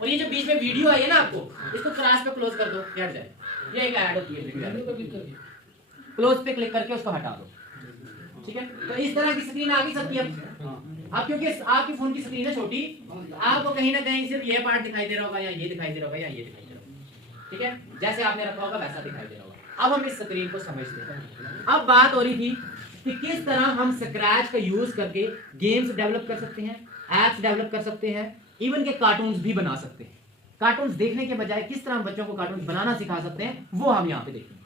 और ये जो बीच में वीडियो आई है ना आपको, इसको क्रॉस पे क्लोज कर दो, हट जाए। ये एक ऐड होती है, क्लोज पे क्लिक करके उसको हटा दो, ठीक है। तो इस तरह की स्क्रीन आ गई सबकी। अब क्योंकि आपकी फोन की स्क्रीन है छोटी, तो आपको कहीं ना कहीं सिर्फ ये पार्ट दिखाई दे रहा होगा, या ये दिखाई दे रहा होगा, या ये दिखाई दे रहा होगा, ठीक है। जैसे आपने रखा होगा वैसा दिखाई दे रहा होगा। अब हम इस स्क्रीन को समझते हैं। अब बात हो रही थी कि किस तरह हम स्क्रैच का यूज करके गेम्स डेवलप कर सकते हैं, एप्स डेवलप कर सकते हैं, इवन के कार्टून्स भी बना सकते हैं। कार्टून्स देखने के बजाय किस तरह हम बच्चों को कार्टून्स बनाना सिखा सकते हैं, वो हम यहाँ पे देखेंगे,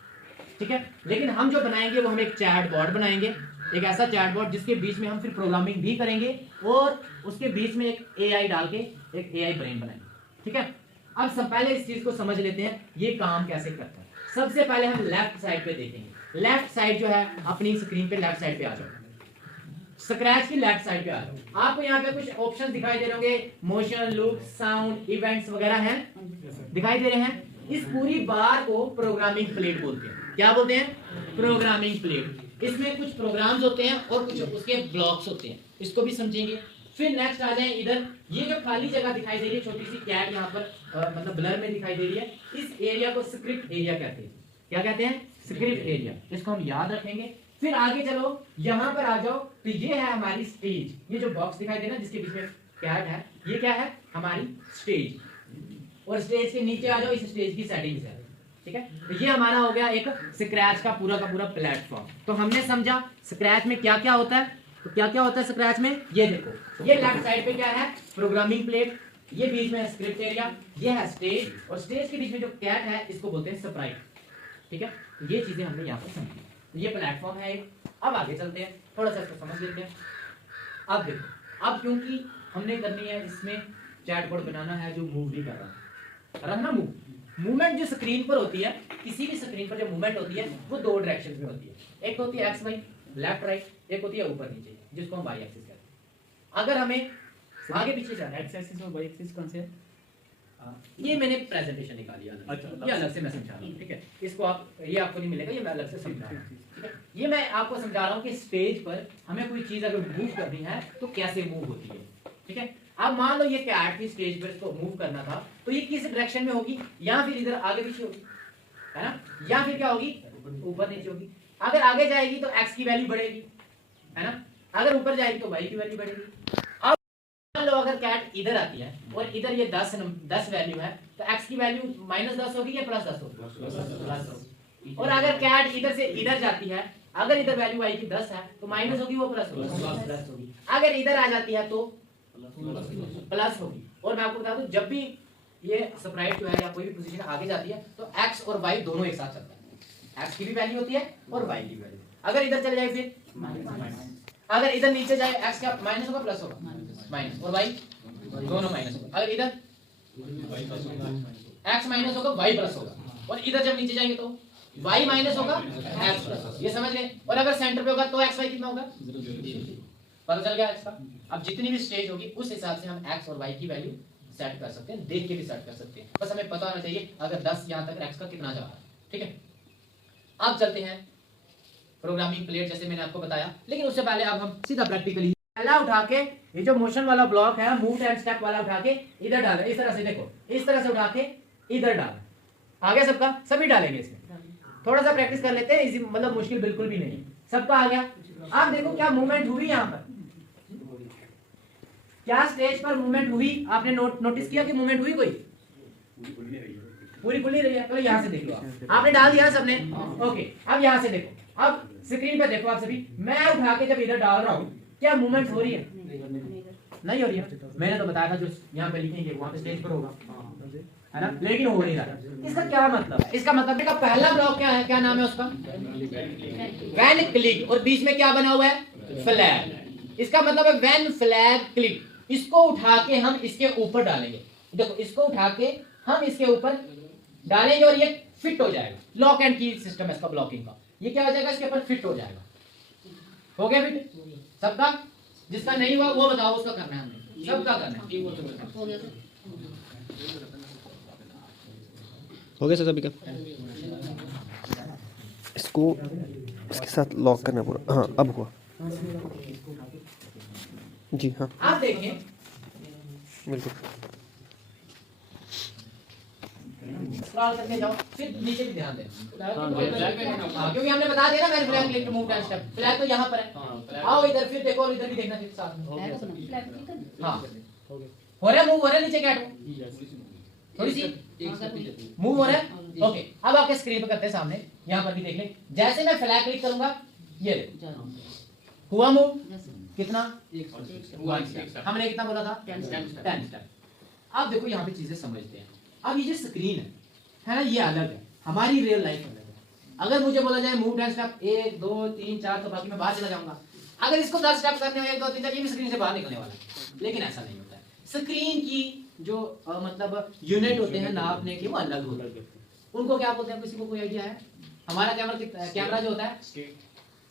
ठीक है। लेकिन हम जो बनाएंगे वो हम एक चैट बॉट बनाएंगे, एक ऐसा चैट बॉट जिसके बीच में हम फिर प्रोग्रामिंग भी करेंगे और उसके बीच में एक एआई डाल के एक एआई ब्रेन बनाएंगे, ठीक है। अब सब पहले इस चीज को समझ लेते हैं ये काम कैसे करता है। सबसे पहले हम लेफ्ट साइड पे देखेंगे। लेफ्ट साइड जो है अपनी स्क्रीन पे लेफ्ट साइड पे आ जाओ, स्क्रैच की लेफ्ट साइड पे आ जाओ। आपको यहाँ पे कुछ ऑप्शन दिखाई दे रहे होंगे, मोशन, लूप, साउंड, इवेंट्स वगैरह हैं, दिखाई दे रहे हैं। इस पूरी बार को प्रोग्रामिंग प्लेट बोलते हैं। क्या बोलते हैं? Programming plate. इसमें कुछ प्रोग्राम्स होते हैं और कुछ उसके ब्लॉक्स होते हैं, इसको भी समझेंगे। फिर नेक्स्ट आ जाए इधर, ये जो खाली जगह दिखाई दे रही है, छोटी सी कैट यहाँ पर मतलब ब्लर में दिखाई दे रही है, इस एरिया को स्क्रिप्ट एरिया कहते हैं। क्या कहते हैं? Script area. इसको हम याद रखेंगे। फिर आगे चलो, यहाँ पर आ जाओ, तो ये है हमारी स्टेज। ये जो बॉक्स दिखाई दे रहा है जिसके बीच में कैट है, ये क्या है? हमारी स्टेज। और स्टेज के नीचे आ जाओ, इस स्टेज की सेटिंग्स है, ठीक है। तो ये हमारा हो गया एक स्क्रैच का पूरा प्लेटफॉर्म। तो हमने समझा स्क्रैच में क्या क्या होता है। तो क्या क्या होता है स्क्रैच में, ये देखो, ये लेफ्ट साइड पे क्या है? प्रोग्रामिंग प्लेट, ये बीच में है स्क्रिप्ट एरिया, ये है स्टेज, और स्टेज के बीच में जो कैट है इसको बोलते हैं स्प्राइट, ठीक है। तो ये चीजें हमने यहाँ पर समझी। तो ये प्लेटफॉर्म है एक। अब आगे चलते हैं, थोड़ा सा इसको समझ लेते हैं। अब देखो, अब क्योंकि हमने करनी है इसमें चैटबॉट बनाना है जो मूव नहीं कर रहा ना, मूवमेंट जो स्क्रीन पर होती है, किसी भी स्क्रीन पर जो मूवमेंट होती है वो दो डायरेक्शन में होती है। एक होती है एक्स वाई, लेफ्ट राइट, एक होती है ऊपर नीचे, जिसको हम वाई एक्सिस कहते हैं। अगर हमें आगे पीछे जाना है, एक्स एक्सिस और वाई एक्सिस कौन से है? ये मैंने प्रेजेंटेशन निकाली अलग, ये अलग से मैं समझा रहा हूँ, ठीक है। इसको आप, ये आपको नहीं मिलेगा, ये मैं अलग से समझा रहा हूँ, ठीक है। ये मैं आपको समझा रहा हूँ कि स्टेज पर हमें कोई चीज अगर मूव करनी है तो कैसे मूव होती है, ठीक है। अब मान लो ये कैट थी स्टेज पर, इसको मूव करना था, तो ये किस डायरेक्शन में होगी? या फिर इधर आगे पीछे होगी, है ना, या फिर क्या होगी? ऊपर नीचे होगी। अगर आगे जाएगी तो एक्स की वैल्यू बढ़ेगी, है ना, अगर ऊपर जाएगी तो वाई की वैल्यू बढ़ेगी। अब मान लो अगर कैट इधर आती है और इधर ये 10 वैल्यू है, तो एक्स की वैल्यू -10 होगी या +10 होगी? प्लस होगी। और अगर कैट इधर से इधर जाती है, अगर इधर वैल्यू आई की 10 है तो माइनस होगी, वो प्लस होगी। अगर इधर आ जाती है तो प्लस होगी। और मैं आपको बता दूं, जब भी ये स्प्राइट जो है या कोई भी पोजीशन आगे जाती है तो एक्स और वाई दोनों एक साथ चलता है। एक्स की भी वैल्यू होती है और वाई की वैल्यू। अगर इधर चले जाए फिर माइनस, अगर इधर नीचे जाए एक्स का माइनस होगा, प्लस होगा, माइनस, और वाई दोनों माइनस होगा। अगर इधर एक्स माइनस होगा, वाई प्लस होगा, और इधर जब नीचे जाएंगे तो वाई माइनस होगा, एक्स प्लस। ये समझ गए? और अगर सेंटर पे होगा तो एक्स वाई कितना होगा? पता चल गया एक्स का। अब जितनी भी स्टेज होगी उस हिसाब से हम एक्स और वाई की वैल्यू सेट कर सकते हैं, देख के भी सेट कर सकते हैं। बस हमें पता होना चाहिए अगर 10 यहाँ तक एक्स का कितना जा रहा है, ठीक है। अब चलते हैं प्रोग्रामिंग प्लेट, जैसे मैंने आपको बताया। लेकिन उससे पहले अब हम सीधा प्रैक्टिकली पहला उठा के ये जो मोशन वाला ब्लॉक है, मूव एंड स्टेप वाला उठा के इधर डाल, इस तरह से देखो, इस तरह से उठा के इधर डाल। आ गया सबका? सभी डालेंगे इसमें। थोड़ा सा प्रैक्टिस कर लेते हैं, इसी मतलब मुश्किल बिल्कुल भी नहीं। सबका आ गया? आप देखो क्या मूवमेंट हुई यहाँ पर, क्या स्टेज पर मूवमेंट हुई? आपने नोटिस किया कि मूवमेंट हुई? कोई पूरी खुली रही है। तो यहाँ से देख लो, आपने डाल दिया सबने, ओके। अब यहाँ से देखो, अब स्क्रीन पे देखो आप सभी, मैं उठा के जब इधर डाल रहा हूँ, क्या मूवमेंट हो रही है? नहीं हो रही है। मैंने तो बताया था जो यहाँ पे लिखेंगे वहां पे स्टेज पर होगा, है ना, लेकिन हो नहीं रहा। इसका क्या मतलब है? इसका मतलब है पहला ब्लॉक क्या है, क्या नाम है उसका? व्हेन क्लिक, और बीच में क्या बना हुआ है? फ्लैग। इसका मतलब है व्हेन फ्लैग क्लिक। इसको उठा के हम इसके ऊपर डालेंगे। देखो, इसको उठा के हम इसके ऊपर डालेंगे और ये फिट हो जाएगा। लॉक एंड की सिस्टम है इसका, ब्लॉकिंग का। ये क्या हो जाएगा? इसके ऊपर फिट हो जाएगा। हो गया फिट सबका? जिसका नहीं हुआ वो बताओ, उसका करना है हमने, सबका करना है। हो गया सर सभी का? इसको इसके साथ लॉक करना पूरा। हाँ, अब हुआ जी। हाँ, आप देखें, बिल्कुल। स्क्रॉल करके जाओ, फिर नीचे भी ध्यान देना। हाँ, क्योंकि हमने बता दिया ना मैंने flag click to move time step, flag तो यहाँ पर है। आओ इधर फिर देखो और इधर भी देखना फिर साथ में। हाँ हो रहा है, मूव हो रहा है नीचे कैट थोड़ी सी मूव हो रहा है। ओके, अब आपके स्क्रीन पे करते हैं सामने, यहाँ पर भी देख लें। जैसे मैं फ्लैग क्लिक करूंगा ये हुआ मूव, कितना हमने कितना बोला था 10 स्टेप। अब देखो यहाँ पे चीजें समझते हैं। अब ये जो स्क्रीन है ना, ये अलग है, हमारी रियल लाइफ अलग है। अगर मुझे बोला जाए मूव 10 स्टेप 1 2 3 4 तो बाकी मैं बाहर चला जाऊंगा। अगर इसको 10 स्टेप करने हो 1 2 3 4 ये भी स्क्रीन से बाहर निकलने वाला है, लेकिन ऐसा नहीं होता है। स्क्रीन की जो मतलब यूनिट होते हैं नापने के वो अलग होते हैं। उनको क्या बोलते हैं, किसी को कोई आइडिया है? हमारा कैमरा जो होता है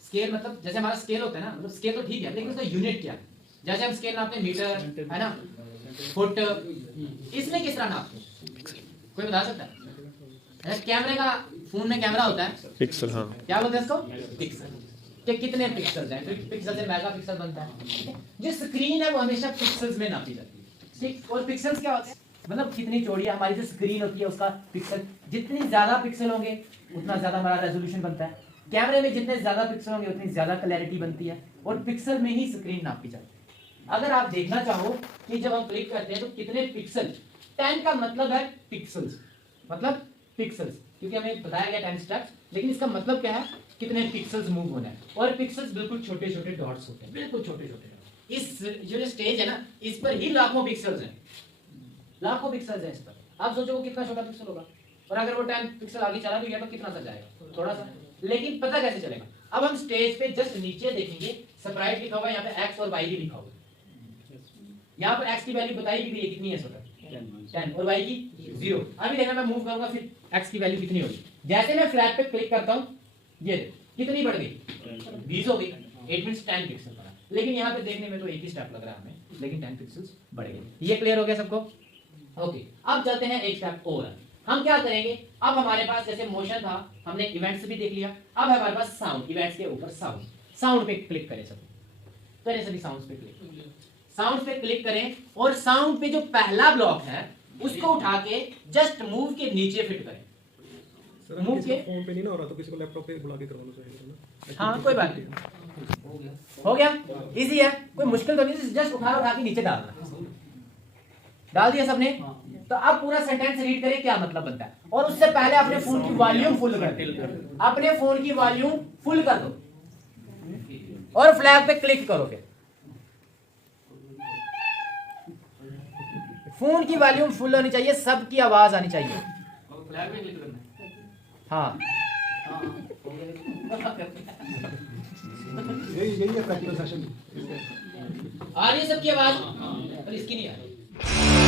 स्केल, मतलब जैसे हमारा स्केल होता है ना, मतलब स्केल तो ठीक है लेकिन उसका यूनिट क्या है? जैसे हम स्केल नापते हैं मीटर है ना, फुट, इसमें किस तरह नापते हैं कोई बता सकता है? कैमरे का, फोन में कैमरा होता है पिक्सल, हाँ क्या बोलते हैं इसको? पिक्सल। कि कितने पिक्सल्स हैं, फिर पिक्सल से मेगापिक्सल बनता है। जो स्क्रीन है वो हमेशा पिक्सल्स में नापी जाती है, ठीक। और पिक्सल्स क्या होते हैं, मतलब कितनी चौड़ी है हमारी जो स्क्रीन होती है उसका पिक्सल, जितनी ज्यादा पिक्सल होंगे उतना ज्यादा हमारा रेजोल्यूशन बनता है। कैमरे में जितने ज्यादा पिक्सल होंगे उतनी ज्यादा क्लैरिटी बनती है, और पिक्सल में ही स्क्रीन नापी जाती है। अगर आप देखना चाहो कि जब हम क्लिक करते हैं तो कितने पिक्सल, 10 का मतलब है पिक्सल्स, मतलब पिक्सल्स, क्योंकि हमें बताया गया 10 स्टेप्स, लेकिन इसका मतलब क्या है, कितने पिक्सल्स मूव होना है। और पिक्सल्स बिल्कुल छोटे छोटे डॉट्स होते हैं, बिल्कुल छोटे छोटे। इस जो स्टेज है ना, इस पर ही लाखों पिक्सल्स हैं, लाखों पिक्सल्स हैं इस पर। आप सोचो वो कितना छोटा पिक्सल होगा, और अगर वो 10 पिक्सल आगे चला भी गया तो कितना सा जाएगा, थोड़ा सा। लेकिन पता कैसे चलेगा? अब हम स्टेज पे जस्ट नीचे देखेंगे, स्प्राइट लिखा हुआ है, यहाँ पे एक्स और वाई भी लिखा हुआ है। यहाँ पर एक्स की वैल्यू बताई भी गई है, कितनी है इस वक्त 10, और वाई की 0। अभी देखना मैं मूव करूंगा फिर एक्स की वैल्यू कितनी होगी। जैसे मैं फ्लैग पे क्लिक करता हूँ ये कितनी बढ़ गई, 20 हो गई, 8 मींस 10 पिक्सल बढ़ा। लेकिन यहाँ पे देखने में तो एक ही स्टेप लग रहा है हमें, लेकिन 10 पिक्सल्स बढ़ गए। ये क्लियर हो गया सबको? ओके, अब चलते हैं एक स्टेप और। हम क्या करेंगे, अब हमारे पास जैसे मोशन था, हमने इवेंट्स भी देख लिया, अब है हमारे पास साउंड। इवेंट्स के ऊपर साउंड, साउंड पे क्लिक करें सभी, करें सभी साउंड पे क्लिक, साउंड पे क्लिक करें, और साउंड पे जो पहला ब्लॉक है उसको उठा के जस्ट मूव के नीचे फिट करें। मूव के फोन पे नहीं ना हो रहा तो किसी को लैपटॉप पे बुला के करवाना चाहिए ना। हाँ कोई बात नहीं, हो गया, इजी है, कोई मुश्किल तो नहीं, जस्ट उठा के नीचे डालना। डाल दिया सबने? तो अब पूरा सेंटेंस रीड करें क्या मतलब बनता है। और उससे पहले अपने फोन की वॉल्यूम फुल कर दो, अपने फोन की वॉल्यूम फुल कर दो, और फ्लैग पे क्लिक करो। फिर फोन की वॉल्यूम फुल होनी चाहिए, सबकी आवाज आनी चाहिए। फ्लैग पे क्लिक करना, हाँ यही है प्रैक्टिकल सेशन। आ रही है सबकी आवाज, पर इसकी नहीं आ रही।